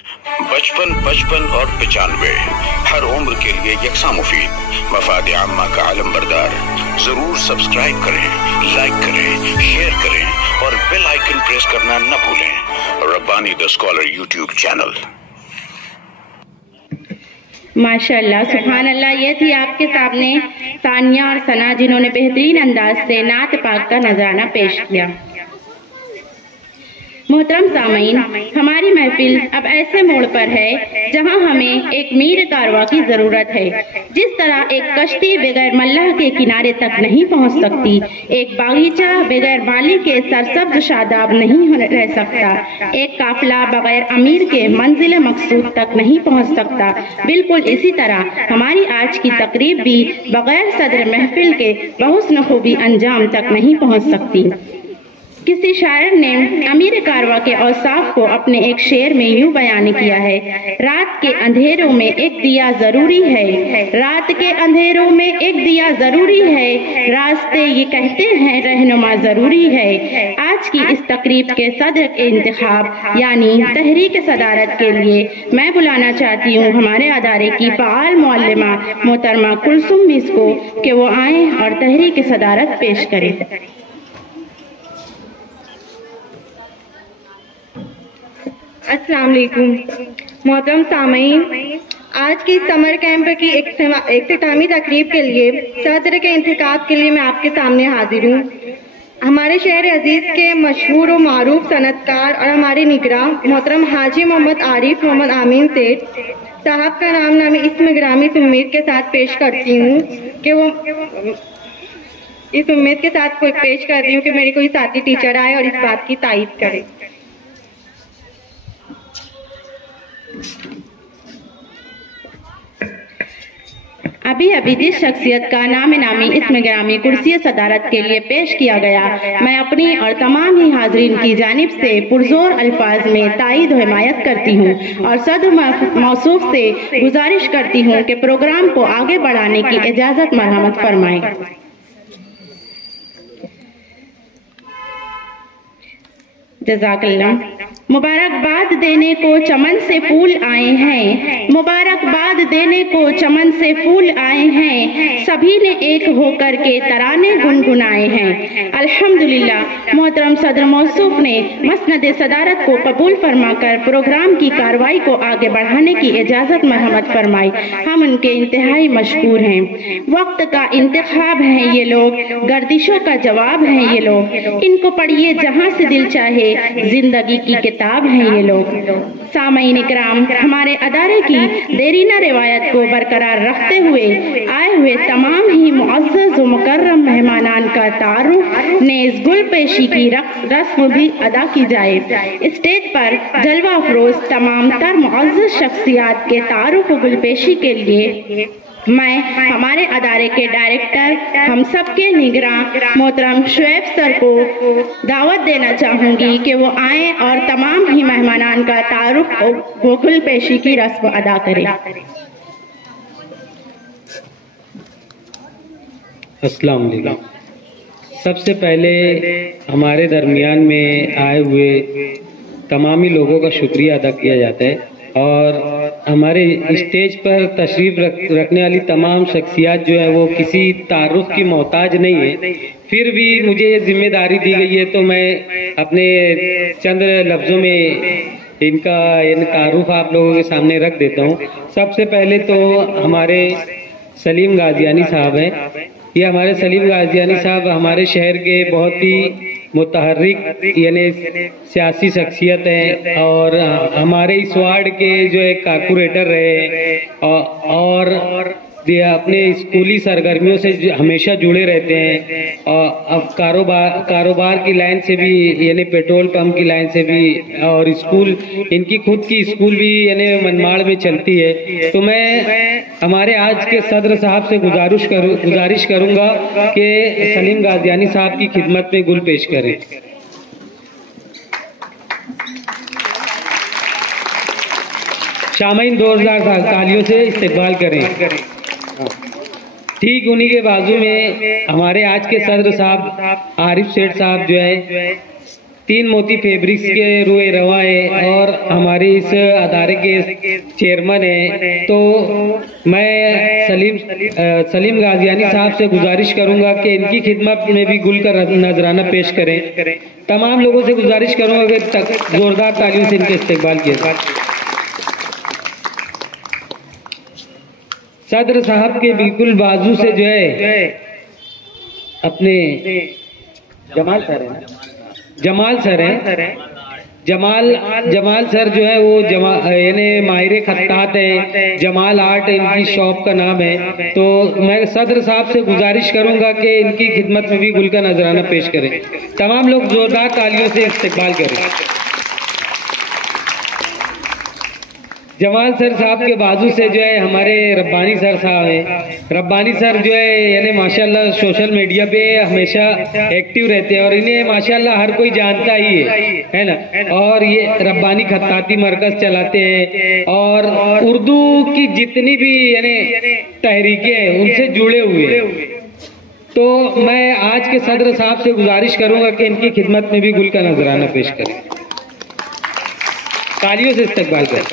55, 55 और 95 हर उम्र के लिए यकसा मुफीद, मफाद आम्मा का आलम बरदार। जरूर सब्सक्राइब करें, लाइक करें, शेयर करें और बेल आइकन प्रेस करना न भूलें। Rabbani the scholar YouTube channel. माशाअल्लाह, सुभान अल्लाह। ये थी आपके सामने सानिया और सना, जिन्होंने बेहतरीन अंदाज से नात पाक का नजराना पेश किया। मोहतरम सामीन, हमारी महफिल अब ऐसे मोड़ पर है जहां हमें एक मीर कारवा की जरूरत है। जिस तरह एक कश्ती बगैर मल्लाह के किनारे तक नहीं पहुंच सकती, एक बागीचा बगैर माली के सरसब्ज शादाब नहीं रह सकता, एक काफिला बगैर अमीर के मंजिल मकसूद तक नहीं पहुंच सकता, बिल्कुल इसी तरह हमारी आज की तकरीब भी बगैर सदर महफिल के बहुस्न खूबी अंजाम तक नहीं पहुंच सकती। किसी शायर ने अमीर कारवा के औसाफ को अपने एक शेर में यूं बयान किया है: रात के अंधेरों में एक दिया जरूरी है, रात के अंधेरों में एक दिया जरूरी है, रास्ते ये कहते हैं रहनुमा जरूरी है। आज की इस तकरीब के सदर के इंतखाब यानी तहरीक सदारत के लिए मैं बुलाना चाहती हूँ हमारे अदारे की फ़आल मुअल्लिमा मोहतरमा कुलसुम मिस को कि वो आए और तहरीक सदारत पेश करें। अस्सलाम वालेकुम मोहतरम सामीन, आज की समर कैंप की इख्तितामी तकरीब के लिए सदर के इंतखाब के लिए मैं आपके सामने हाजिर हूँ। हमारे शहर अजीज के मशहूर और मारूफ सनतकार और हमारे निगरां मोहतरम हाजी मोहम्मद आरिफ मोहम्मद आमीन सेठ साहब का नाम नामी इसमें ग्रामी इस उम्मीद के साथ पेश करती हूँ कि वो इस उम्मीद के साथ कोई पेश कर रही हूँ कि मेरी कोई साथी टीचर आए और इस बात की तारीफ करे। अभी अभी जिस शख्सियत का नाम नामी इसमें ग्रामी कुर्सी सदारत के लिए पेश किया गया, मैं अपनी और तमाम ही हाजरीन की जानिब से पुरजोर अल्फाज में ताईद और हिमायत करती हूँ और सदर मौसूफ से गुजारिश करती हूँ कि प्रोग्राम को आगे बढ़ाने की इजाजत मरहमत फरमाएं। जज़ाकल्लाह। मुबारकबाद देने को चमन से फूल आए हैं, मुबारकबाद देने को चमन से फूल आए हैं, सभी ने एक होकर के तराने गुनगुनाए हैं। अल्हम्दुलिल्लाह, मोहतरम सदर मौसूफ ने मसनद सदारत को कबूल फरमाकर प्रोग्राम की कार्रवाई को आगे बढ़ाने की इजाजत मरहमत फरमाई। हम उनके इंतहाई मशकूर हैं। वक्त का इंतखाब है ये लोग, गर्दिशों का जवाब है ये लोग, इनको पढ़िए जहाँ से दिल चाहे, जिंदगी की किताब है ये लोग। सामईन इकराम, हमारे अदारे की देरीना रिवायत को बरकरार रखते हुए आए हुए तमाम ही मुअज़्ज़ज़ व मुकर्रम मेहमानान का तारुफ नेज़ गुल पेशी की रस्म भी अदा की जाए। स्टेज पर जलवा अफरोज तमाम तर मुअज़्ज़ज़ शख्सियात के तारुफ व गुल पेशी के लिए मैं हमारे अदारे के डायरेक्टर, हम सब के निगरां मोहतरम शुएब सर को दावत देना चाहूंगी कि वो आए और तमाम ही मेहमानान का तारुफ व गुल पेशी की रस्म अदा करें। अस्सलाम वालेकुम। सबसे पहले हमारे दरमियान में आए हुए तमामी लोगों का शुक्रिया अदा किया जाता है और हमारे स्टेज पर तशरीफ रखने वाली तमाम शख्सियात जो है वो किसी तारुफ की मोहताज नहीं है, फिर भी मुझे ये जिम्मेदारी दी गई है तो मैं अपने चंद लफ्जों में इनका तारुफ आप लोगों के सामने रख देता हूँ। सबसे पहले तो हमारे सलीम गाजियानी साहब हैं। ये हमारे सलीम गाजियानी साहब हमारे शहर के बहुत ही मुतहर्रिक यानी सियासी शख्सियत है और हमारे इस वार्ड के जो एक कारपोरेटर रहे और अपने स्कूली सरगर्मियों से हमेशा जुड़े रहते हैं और अब कारोबार की लाइन से भी यानी पेट्रोल पंप की लाइन से भी और स्कूल, इनकी खुद की स्कूल भी यानी मनमाड़ में चलती है। तो मैं हमारे आज के सदर साहब से गुजारिश करूंगा कि सलीम गाजियानी साहब की खिदमत में गुल पेश करें। शामीन 2000 तालियों से इस्तेकबाल करें। ठीक उन्हीं के बाजू में हमारे आज के सदर साहब आरिफ सेठ साहब जो है तीन मोती फैब्रिक्स के रुए रवा है और हमारे इस अदारे के चेयरमैन है। तो मैं सलीम गाजियानी साहब से गुजारिश करूंगा कि इनकी खिदमत में भी गुल का नजराना पेश करें। तमाम लोगों से गुजारिश करूंगा कि जोरदार तालियों से इनके इस्तेमाल किया जाए। सदर साहब के बिल्कुल बाजू से जो है अपने जमाल सर है, जमाल सर जो है वो यानी माहिर खत्तात है, जमाल आर्ट इनकी शॉप का नाम है। तो मैं सदर साहब से गुजारिश करूंगा कि इनकी खिदमत में भी गुल का नजराना पेश करें। तमाम लोग जोरदार तालियों से इस्तेमाल करें। जमाल सर साहब के बाजू से जो है हमारे रब्बानी सर साहब हैं। रब्बानी सर जो है यानी माशाल्लाह सोशल मीडिया पे हमेशा एक्टिव रहते हैं और इन्हें माशाल्लाह हर कोई जानता ही है ना। और ये रब्बानी खत्ताती मरकज चलाते हैं और उर्दू की जितनी भी यानी तहरीकें हैं उनसे जुड़े हुए हैं। तो मैं आज के सदर साहब से गुजारिश करूंगा कि इनकी खिदमत में भी गुल का नजराना पेश करें। तालियों से इस्तकबाल करें।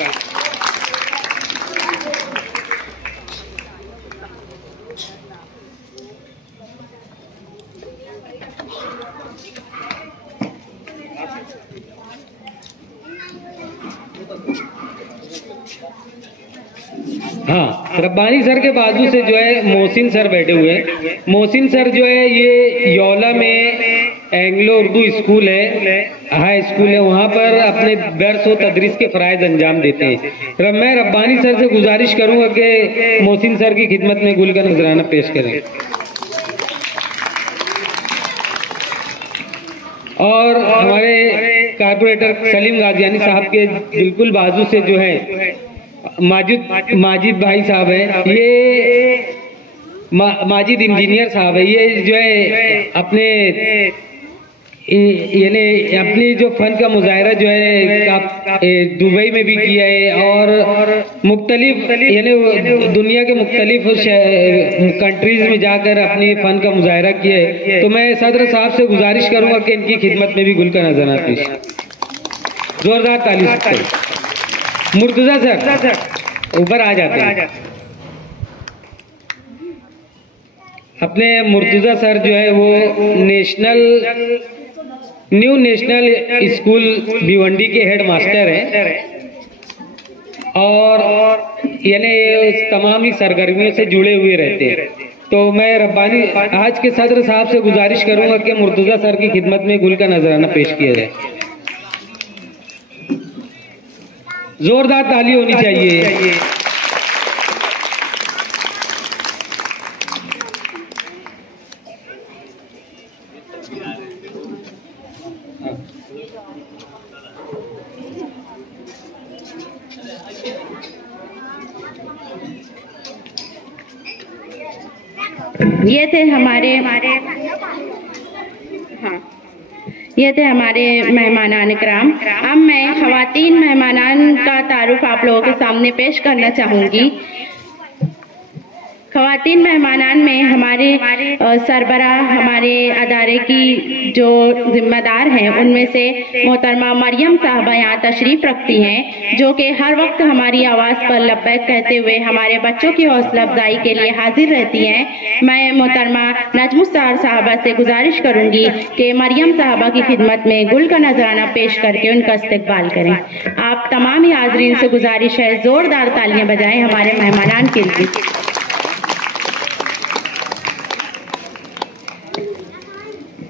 हाँ, रब्बानी सर के बाजू से जो है मोहसिन सर बैठे हुए हैं। मोहसिन सर जो है ये योला में एंग्लो उर्दू स्कूल है, हाई स्कूल है, वहाँ पर अपने दर्स व तदरीस के फ़राइज़ अंजाम देते हैं। मैं रब्बानी सर से गुजारिश करूँगा कि मोहसिन सर की खिदमत में गुल का नजराना पेश करें। और हमारे कारपोरेटर सलीम गाजियानी साहब के बिल्कुल बाजू से जो है माजिद भाई साहब हैं। ये माजिद इंजीनियर साहब है। ये जो है अपने यानी अपनी जो फन का मुजाहरा जो है दुबई में भी किया है और मुख्तलिफ यानी दुनिया के मुख्तलिफ कंट्रीज में जाकर अपनी फन का मुजाहरा किया है। तो मैं सदर साहब से गुजारिश करूंगा कि इनकी खिदमत में भी गुल का नजराना पेश। जोरदार ताली। मुर्तजा सर ऊपर आ जाते हैं। अपने मुर्तजा सर जो है वो न्यू नेशनल स्कूल भिवंडी के हेड मास्टर हैं और यानी तमाम ही सरगर्मियों से जुड़े हुए रहते हैं। तो मैं रब्बानी आज के सदर साहब से गुजारिश करूंगा कि मुर्तजा सर की खिदमत में गुल का नजराना पेश किया जाए। जोरदार ताली होनी चाहिए। ये थे हमारे मेहमानान इकराम। अब मैं ख़वातीन मेहमानान का तारुफ आप लोगों के सामने पेश करना चाहूँगी। ख़वातीन मेहमानान में हमारे सरबरा हमारे अदारे की जो जिम्मेदार हैं उनमें से मोहतरमा मरियम साहबा यहाँ तशरीफ़ रखती हैं, जो कि हर वक्त हमारी आवाज़ पर लब्बैक कहते हुए हमारे बच्चों की हौसला अफजाई के लिए हाजिर रहती हैं। मैं मोहतरमा नजमुस्तार साहबा से गुजारिश करूँगी कि मरियम साहबा की खिदमत में गुल का नजराना पेश करके उनका इस्तकबाल करें। आप तमाम ही हाजरीन से गुजारिश है ज़ोरदार तालियाँ बजाएं हमारे मेहमानान के लिए।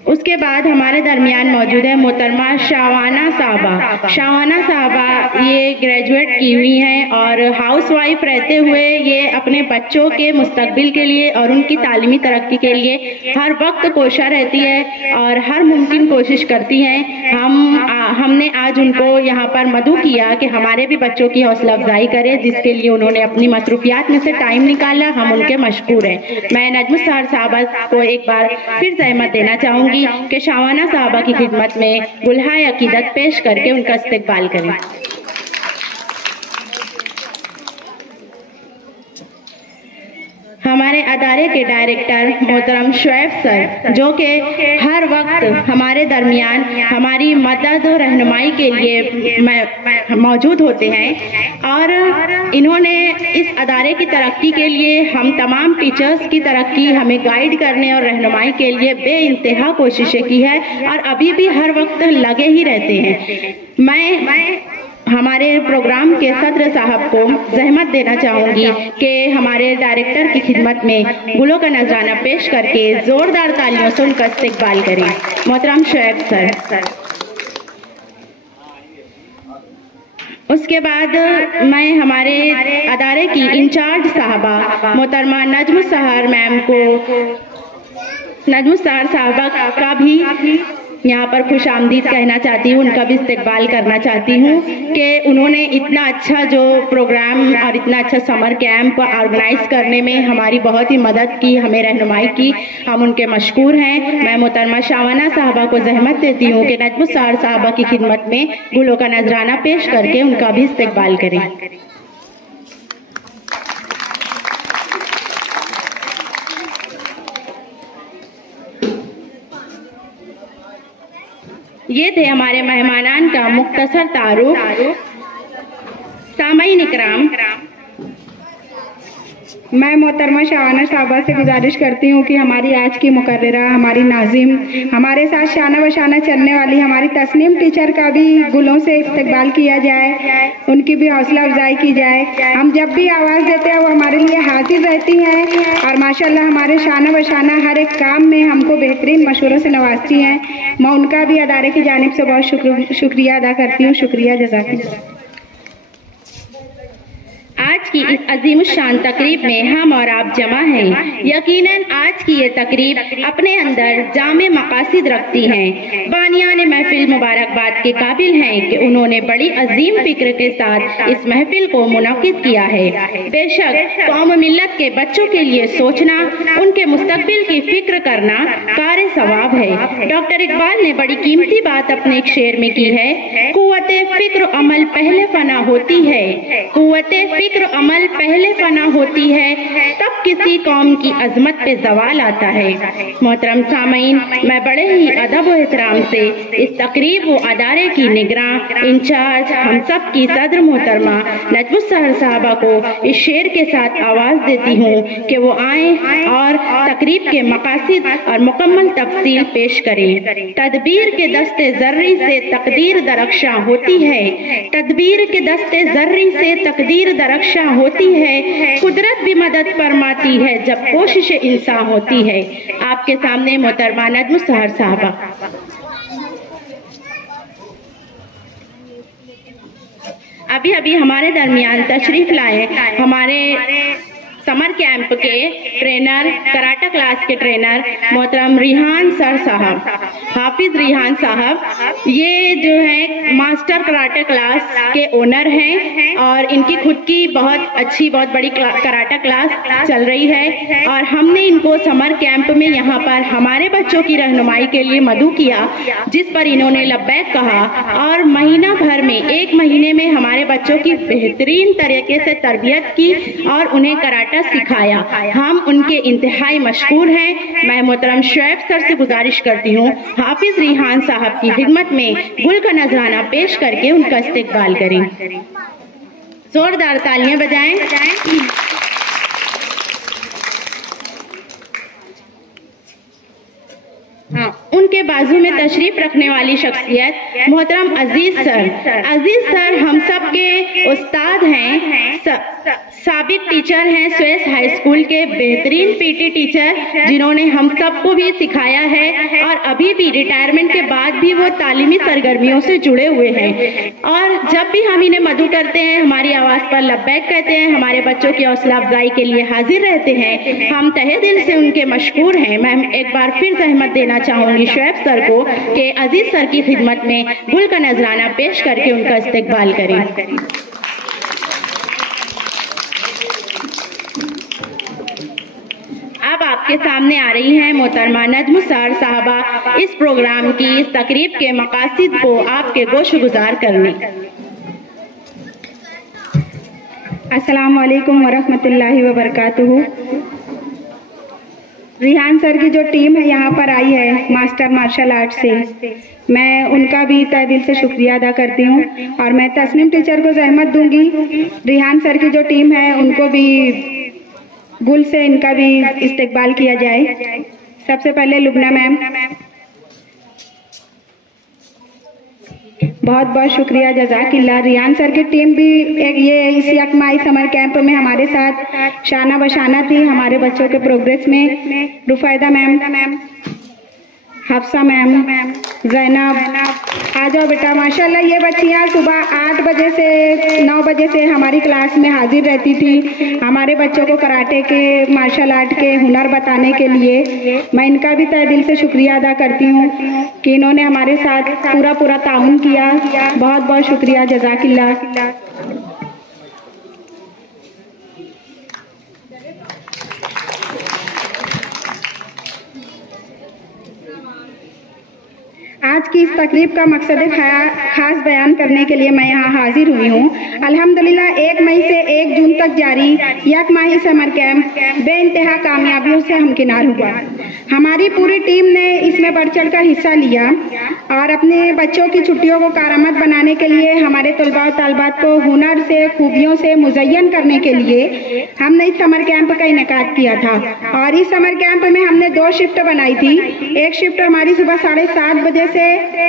उसके बाद हमारे दरमियान मौजूद है मोहतरमा शावाना साहबा। शावाना साहबा ये ग्रेजुएट की हुई हैं और हाउसवाइफ रहते हुए ये अपने बच्चों के मुस्तकबिल के लिए और उनकी तालीमी तरक्की के लिए हर वक्त कोशा रहती है और हर मुमकिन कोशिश करती हैं। हमने आज उनको यहाँ पर मदऊ किया कि हमारे भी बच्चों की हौसला अफजाई करें, जिसके लिए उन्होंने अपनी मसरूफियात में से टाइम निकाला। हम उनके मशकूर हैं। मैं नजमुस्तार साहबा को एक बार फिर ज़हमत देना चाहूँगी कि शावाना साहबा की खिदमत में गुलहाए अकीदत पेश करके उनका इस्तकबाल करें। हमारे अदारे के डायरेक्टर मोहतरम शुएब सर, जो कि हर वक्त हमारे दरमियान हमारी मदद और रहनुमाई के लिए मौजूद होते हैं, और इन्होंने इस अदारे की तरक्की के लिए हम तमाम टीचर्स की तरक्की, हमें गाइड करने और रहनुमाई के लिए बेइंतहा कोशिशें की है और अभी भी हर वक्त लगे ही रहते हैं। मैं हमारे प्रोग्राम के सदर साहब को जहमत देना चाहूंगी कि हमारे डायरेक्टर की खिदमत में गुलों का नजराना पेश करके जोरदार तालियों से उनका इस्तकबाल करें। मोहतरम शुएब सर। उसके बाद मैं हमारे अदारे की इंचार्ज साहबा मोहतरमा नजम सहर मैम को, नजम सहर साहबा का भी यहाँ पर खुशामदीद कहना चाहती हूँ, उनका भी इस्तकबाल करना चाहती हूँ कि उन्होंने इतना अच्छा जो प्रोग्राम और इतना अच्छा समर कैंप ऑर्गेनाइज करने में हमारी बहुत ही मदद की, हमें रहनुमाई की, हम उनके मशकूर हैं। मैं मोहतरमा शावाना साहबा को जहमत देती हूँ कि नजम सहर साहबा की खिदमत में गुलों का नजराना पेश करके उनका भी इस्तकबाल करें। ये थे हमारे मेहमानान का मुख्तसर तारुफ। सामईन इकराम, मैं मोहतरमा शावाना साहबा से गुजारिश करती हूँ कि हमारी आज की मुकर्ररा, हमारी नाजिम, हमारे साथ शाना बशाना चलने वाली हमारी तस्नीम टीचर का भी गुलों से इस्तकबाल किया जाए, उनकी भी हौसला अफजाई की जाए। हम जब भी आवाज़ देते हैं वो हमारे लिए हाजिर रहती हैं और माशाल्लाह हमारे शाना बशाना हर एक काम में हमको बेहतरीन मशवरों से नवाजती हैं। मैं उनका भी अदारे की जानिब से बहुत शुक्रिया अदा करती हूँ। शुक्रिया, जज़ाकल्लाह। आज की इस अजीम शान तकरीब में हम और आप जमा हैं। यकीनन आज की ये तकरीब अपने अंदर जामे मकासिद रखती है। बानियाने महफिल मुबारकबाद के काबिल हैं कि उन्होंने बड़ी अजीम फिक्र के साथ इस महफिल को मुनक्किद किया है। बेशक कौम मिल्लत के बच्चों के लिए सोचना, उनके मुस्तकबिल की फिक्र करना कार सवाब है। डॉक्टर इकबाल ने बड़ी कीमती बात अपने एक शेर में की है, कुव्वते फिक्र अमल पहले फना होती है, कुव्वते फिक्र अमल पहले फना होती है, तब किसी कौम की अजमत पे जवाल आता है। मोहतरम सामईन, मैं बड़े ही अदब और एहतराम से इस तकरीब व अदारे की निगरान इंचार्ज हम सब की सदर मोहतरमा नजम सहर साहबा को इस शेर के साथ आवाज देती हूँ कि वो आए और तकरीब के मकासिद और मुकम्मल तफसील पेश करें। तदबीर के दस्ते जर्री से तकदीर दरख्शा होती है, तदबीर के दस्ते जर्री से तकदीर दरख्शा होती है, कुदरत भी मदद फरमाती है जब कोशिश इंसान होती है। आपके सामने मोहतरमा नजम सहर साहबा। अभी अभी हमारे दरमियान तशरीफ लाए हमारे समर कैंप के ट्रेनर, कराटा क्लास के ट्रेनर मोहतरम रिहान सर साहब, हाफिज रिहान साहब। ये जो है मास्टर कराटा क्लास के ओनर हैं और इनकी खुद की बहुत अच्छी, बहुत बड़ी कराटा क्लास चल रही है और हमने इनको समर कैंप में यहाँ पर हमारे बच्चों की रहनुमाई के लिए मदऊ किया, जिस पर इन्होंने लब्बैक कहा और महीना भर में, एक महीने में हमारे बच्चों की बेहतरीन तरीके से तरबियत की और उन्हें कराटा सिखाया। हम उनके इंतहाई मशकूर हैं। मैं मोहतरम शुएब सर से गुजारिश करती हूँ हाफिज रिहान साहब की खिदमत में गुल का नजराना पेश करके उनका इस्तकबाल करें। जोरदार तालियां बजाएं। हाँ, उनके बाजू में तशरीफ रखने वाली शख्सियत मोहतरम अजीज सर। अजीज सर हम सब के उस्ताद हैं, साबिक टीचर हैं स्वेस हाई स्कूल के, बेहतरीन पीटी टीचर जिन्होंने हम सबको भी सिखाया है और अभी भी रिटायरमेंट के बाद भी वो तालीमी सरगर्मियों से जुड़े हुए हैं। और जब भी हम इन्हें मदऊ करते हैं, हमारी आवाज पर लब्बैक कहते हैं, हमारे बच्चों की हौसला अफजाई के लिए हाजिर रहते हैं, हम तहे दिल से उनके मशकूर हैं। मैं एक बार फिर जहमत देना चाहूंगी शुएब सर को कि अजीज सर की खिदमत में गुल का नजराना पेश करके उनका इस्तकबाल करें। अब आपके सामने आ रही हैं मोहतरमा नजम सहर साहबा इस प्रोग्राम की, इस तकरीब के मकासिद को आपके गोशगुजार करने। अस्सलाम वालेकुम वरहमतुल्लाहि वबरकातुहू। रिहान सर की जो टीम है यहाँ पर आई है मास्टर मार्शल आर्ट से, मैं उनका भी तहे दिल से शुक्रिया अदा करती हूँ। और मैं तस्नीम टीचर को जहमत दूंगी, रिहान सर की जो टीम है उनको भी गुल से इनका भी इस्तेकबाल किया जाए। सबसे पहले लुबना मैम, बहुत बहुत शुक्रिया, जज़ाकिल्लाह। रियान सर की टीम भी इस यकमाही समर कैंप में हमारे साथ शाना बशाना थी हमारे बच्चों के प्रोग्रेस में। रुफैदा मैम, हफ्सा मैम, जैनब, आ जाओ बेटा। माशाल्लाह ये बच्चियाँ सुबह 8 बजे से 9 बजे से हमारी क्लास में हाजिर रहती थी हमारे बच्चों को कराटे के, मार्शल आर्ट के हुनर बताने के लिए। मैं इनका भी तहे दिल से शुक्रिया अदा करती हूँ कि इन्होंने हमारे साथ पूरा ताउन किया। बहुत बहुत शुक्रिया, जज़ाकिल्लाह। आज की इस तकरीब का मकसद खास बयान करने के लिए मैं यहाँ हाजिर हुई हूँ। अल्हम्दुलिल्लाह 1 मई से 1 जून तक जारी यकमाही समर कैंप बेइंतहा कामयाबियों से हमकिनार हुआ। हमारी पूरी टीम ने इसमें बढ़ चढ़ कर हिस्सा लिया और अपने बच्चों की छुट्टियों को कारआमद बनाने के लिए, हमारे तलबा और तालिबात को हुनर से, खूबियों से मुज़य्यन करने के लिए हमने इस समर कैंप का इनेकाद किया था। और इस समर कैंप में हमने 2 शिफ्ट बनाई थी। एक शिफ्ट हमारी सुबह 7:30 बजे से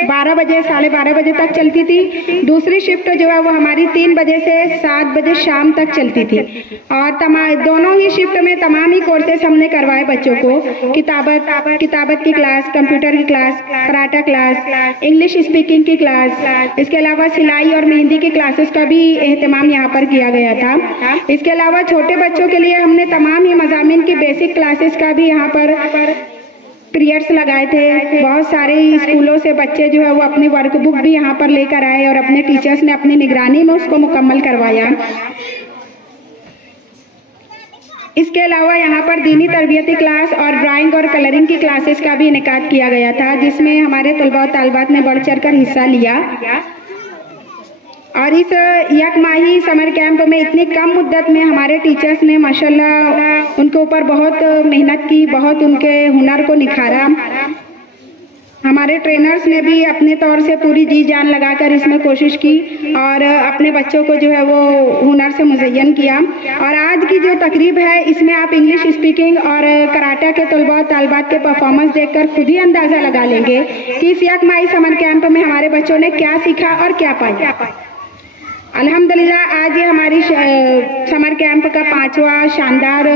12 बजे, 12:30 बजे तक चलती थी। दूसरी शिफ्ट जो है वो हमारी 3 बजे से 7 बजे शाम तक चलती थी। और दोनों ही शिफ्ट में तमाम ही कोर्सेस हमने करवाए बच्चों को। किताबत की क्लास, कंप्यूटर की class, karate class, English speaking की क्लास, इसके अलावा सिलाई और मेहंदी की क्लासेस का भी एहतमाम यहाँ पर किया गया था। इसके अलावा छोटे बच्चों के लिए हमने तमाम ही मज़ामीन की बेसिक क्लासेस का भी यहाँ पर पीरियड्स लगाए थे। बहुत सारे स्कूलों से बच्चे जो है वो अपनी वर्कबुक भी यहाँ पर लेकर आए और अपने टीचर्स ने अपनी निगरानी में उसको मुकम्मल करवाया। इसके अलावा यहाँ पर दीनी तरबियती क्लास और ड्राइंग और कलरिंग की क्लासेस का भी इनेकाद किया गया था, जिसमें हमारे तलबा और तालिबात ने बढ़ चढ़ कर हिस्सा लिया। और इस यकमाही समर कैंप में इतनी कम मुद्दत में हमारे टीचर्स ने माशाल्लाह उनके ऊपर बहुत मेहनत की, बहुत उनके हुनर को निखारा। हमारे ट्रेनर्स ने भी अपने तौर से पूरी जी जान लगाकर इसमें कोशिश की और अपने बच्चों को जो है वो हुनर से मुज़य्यन किया। और आज की जो तकरीब है इसमें आप इंग्लिश स्पीकिंग और कराटा के तलबा और तालिबात के परफॉर्मेंस देखकर खुद ही अंदाज़ा लगा लेंगे कि इस यकमाही समर कैंप में हमारे बच्चों ने क्या सीखा और क्या पाया। अल्हम्दुलिल्लाह आज ये हमारी समर कैंप का 5वां शानदार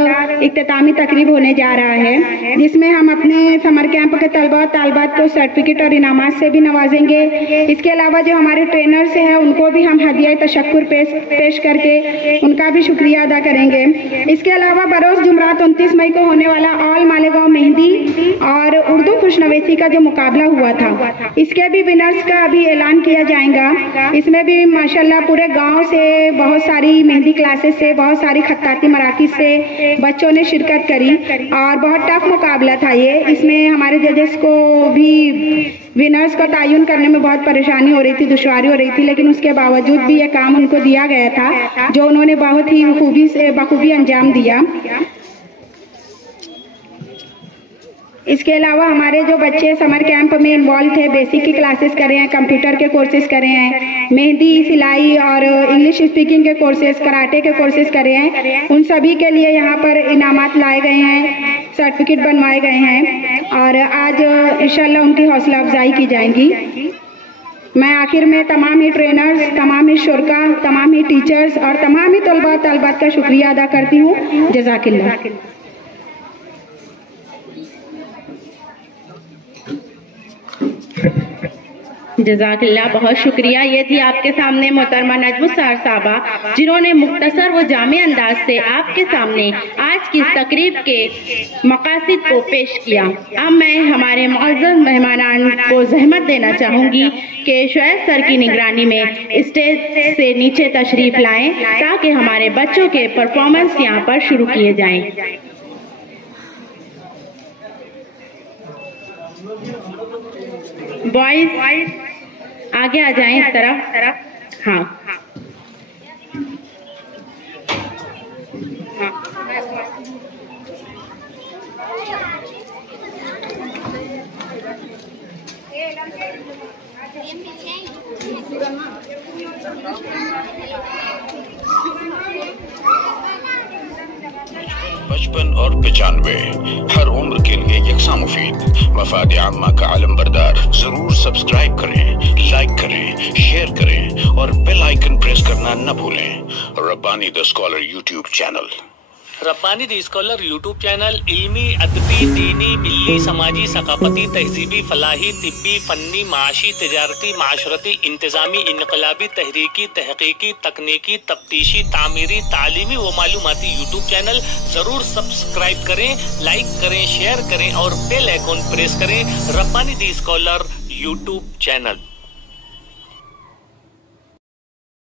इख्तितामी तकरीब होने जा रहा है, जिसमें हम अपने समर कैंप के तलबा और तालिबात को सर्टिफिकेट और इनामात से भी नवाजेंगे। इसके अलावा जो हमारे ट्रेनर्स हैं उनको भी हम हदिया तशक्कुर पेश करके उनका भी शुक्रिया अदा करेंगे। इसके अलावा बरोज़ जुमरात 29 मई को होने वाला ऑल मालेगांव मेहंदी और उर्दू खुशनवीसी का जो मुकाबला हुआ था, इसके भी विनर्स का अभी ऐलान किया जाएगा। इसमें भी माशाल्लाह पूरे गांव से, बहुत सारी मेहंदी क्लासेस से, बहुत सारी खत्ताती मराकिज से बच्चों ने शिरकत करी और बहुत टफ मुकाबला था ये। इसमें हमारे जजेस को भी विनर्स का तयन करने में बहुत परेशानी हो रही थी, दुश्वारी हो रही थी, लेकिन उसके बावजूद भी ये काम उनको दिया गया था जो उन्होंने बहुत ही बखूबी अंजाम दिया। इसके अलावा हमारे जो बच्चे समर कैंप में इन्वॉल्व थे, बेसिक की क्लासेस कर रहे हैं, कंप्यूटर के कोर्सेज कर रहे हैं, मेहंदी, सिलाई और इंग्लिश स्पीकिंग के कोर्सेज, कराटे के कोर्सेज कर रहे हैं, उन सभी के लिए यहाँ पर इनामात लाए गए हैं, सर्टिफिकेट बनवाए गए हैं और आज इंशाल्लाह उनकी हौसला अफजाई की जाएगी। मैं आखिर में तमाम ही ट्रेनर्स, तमाम ही शुरका, तमाम ही टीचर्स और तमाम ही तलबा तालिबात का शुक्रिया अदा करती हूँ। जज़ाकिल्लाह। जज़ाकिल्लाह, बहुत शुक्रिया। ये थी आपके सामने मोहतरमा नजमुस्सार साहबा, जिन्होंने मुख्तसर व जामे अंदाज से आपके सामने आज की इस तकरीब के मकासद को पेश किया। अब मैं हमारे मुअज़्ज़ज़ मेहमानान को ज़हमत देना चाहूँगी कि शुएब सर की निगरानी में स्टेज से नीचे तशरीफ लाएं ताकि हमारे बच्चों के परफॉर्मेंस यहाँ पर शुरू किए जाएं। बॉयज आगे आ जाएं इस तरफ। हाँ, हाँ। पचपन और 95 हर उम्र के लिए यकसा मुफीद। मफाद आम्मा का आलम बरदार। जरूर सब्सक्राइब करें, लाइक करें, शेयर करें और बेल आइकन प्रेस करना न भूलें। Rabbani the scholar YouTube channel. Rabbani the scholar YouTube channel इल्मी, अदबी, दीनी, मिल्ली, समाजी, सकाफती, तहजीबी, फलाही, तिब्बी, फन्नी, माशी, तिजारती, माशरती, इंतजामी, इनकलाबी, तहरीकी, तहकीकी, तकनीकी, तफ्तीशी, तामीरी, तालीमी व मालूमाती यूट्यूब चैनल। जरूर सब्सक्राइब करें, लाइक करें, शेयर करें और बेल आइकन प्रेस करें। Rabbani the scholar YouTube channel.